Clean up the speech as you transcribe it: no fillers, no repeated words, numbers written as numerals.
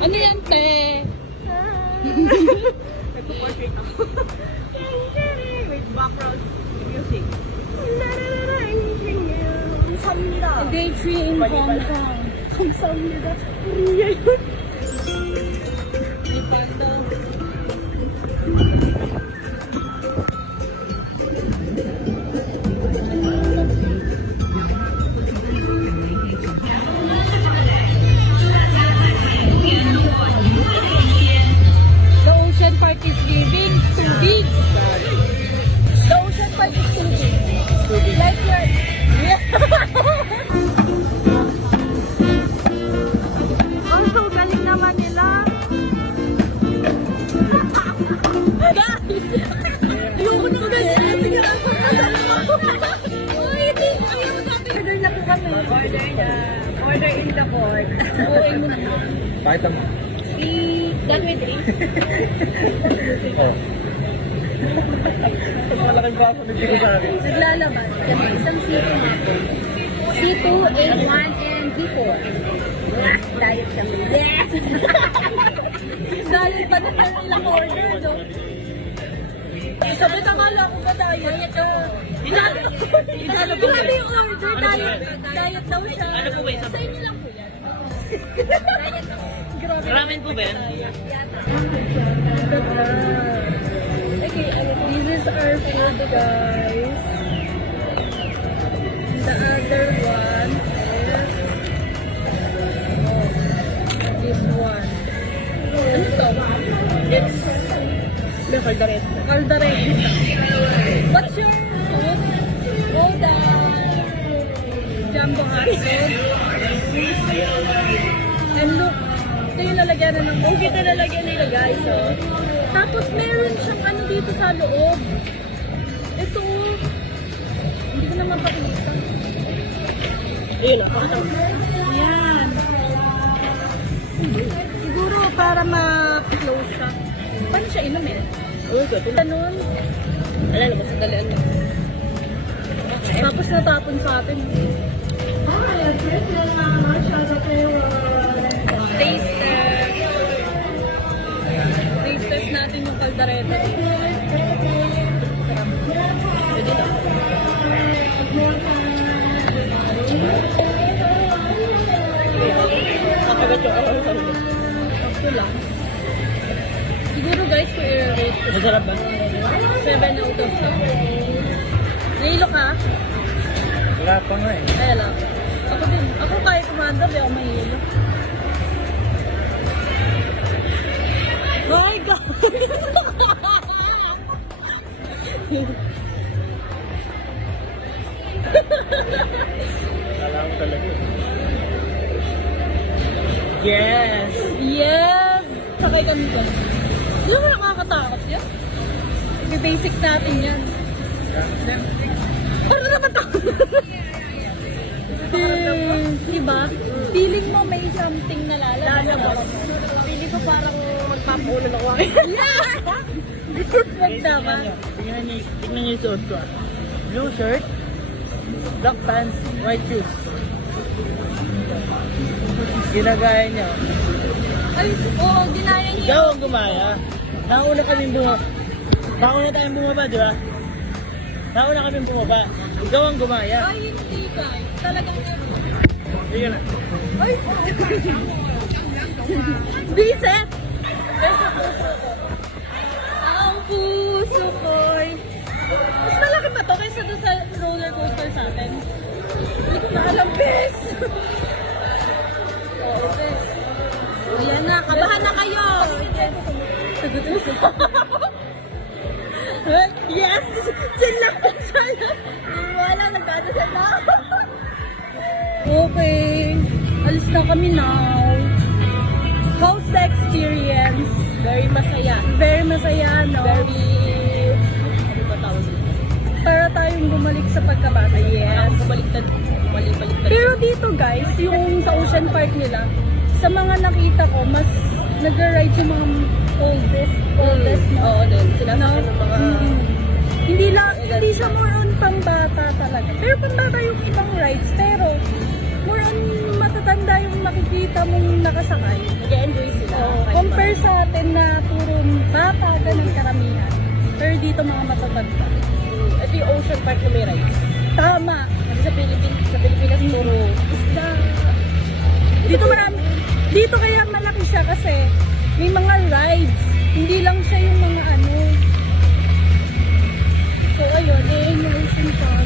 Ano yan, te? Nagpo-portrait ako. With background music. 감사합니다. Day 3 in Hong Kong. 감사합니다. 우리야 yun. The ocean park is giving tubig. The ocean park is too big. Like you're... Also, galing naman nila. Guys! Ayoko na ganyan. Sige lang, pagkasal ako. Uy, hindi. Ayaw natin. Order na po kami. Order na. Order in the court. Buuin mo na. Pakita mo. Si Done with Ray. Oh. Malaking baso na dito sa akin. Naglalabas. Kami isang C2 hapon. C2, A1, and B4. Diet kami. Yes! Dahil pa na lang order, no? Sabi nakala ko ba diet ka? Grabe yung order. Diet daw siya. Ano po ba ito? Sa inyo lang po yan. Grabe. Ramen po ba yan? Okay, this is our food, guys. The other one is this one. Ano to? It's caldereta. Caldereta. What's your food? Oda. Jumbo hotdog. And look, ito yung lalagyan na ng Okay, ito nalagyan nila guys. Oh. Tapos meron siyang ano dito sa loob. Ito. Hindi ko naman pakita. Ayun, pakita mo. Yan. Siguro para ma-close siya. Paano siya inumin? Oh, good. Ganun. Wala naman, sandalian mo. Tapos natapon sa atin. Taste test. Taste test natin yung caldereta. Pwede na. Nakagat yung awang sa ulo. Ito lang. Siguro guys, kung i-rate ko, Masarap ba? 7 out of 10. Nahilo ka? Wala pa nga eh. Kaya lang. Ako din. Ako kahit kumanda, di ako mahilo. My God! Wala ko talaga eh. Yes! Yes! Sakay kami dyan. Di ba nakakatakot yan? I-basic natin yan. Ano naman to? Diba? Feeling mo may something na lalabas. Hindi ko parang magpapunan ako. Yeah! Wag naman. Tingnan niyo yung suot ko ah. Blue shirt, black pants, white shoes. Ginagaya niya. Ay, oo, ginaya niya. Ikaw ang gumaya. Nauna kaming bumaba. Nauna tayong bumaba, di ba? Nauna kaming bumaba. Ikaw ang gumaya. Ay, hindi guys. Talagang Sige na. ay! Biset! Besa puso ko. Ang puso ko'y... Mas malaki pa to kaysa doon sa roller coaster sa atin. Hindi ko na alam, bes! Oo, bes. Ayan na, kabahan na kayo! Yes! Chill lang po siya. Wala, nagdadasal na. Okay. Alis na kami now. How's the experience? Very masaya. Very masaya, no? Very... Ano ba tawag dito? Para tayong bumalik sa pagkabata. Yes. Bumaliktad. Bumaliktad. Pero dito guys, yung sa Ocean Park nila, sa mga nakita ko, mas nag-ride yung mga oldest, no? Oo, din. Sinasakyan No? ng mga... Hindi siya more on pambata talaga. Pero pambata yung ibang rides, pero more on matatanda yung makikita makikita mong nakasakay. Nag-enjoy sila. Compare sa atin na puro bata, ganun karamihan. Pero dito mga matatanda. Ito yung Ocean Park na may rides. Tama. Kasi sa Pilipinas puro isda. Dito marami. Dito kaya malaki siya kasi may mga rides. Hindi lang siya yung mga ano. So ayun, i-immersion ka.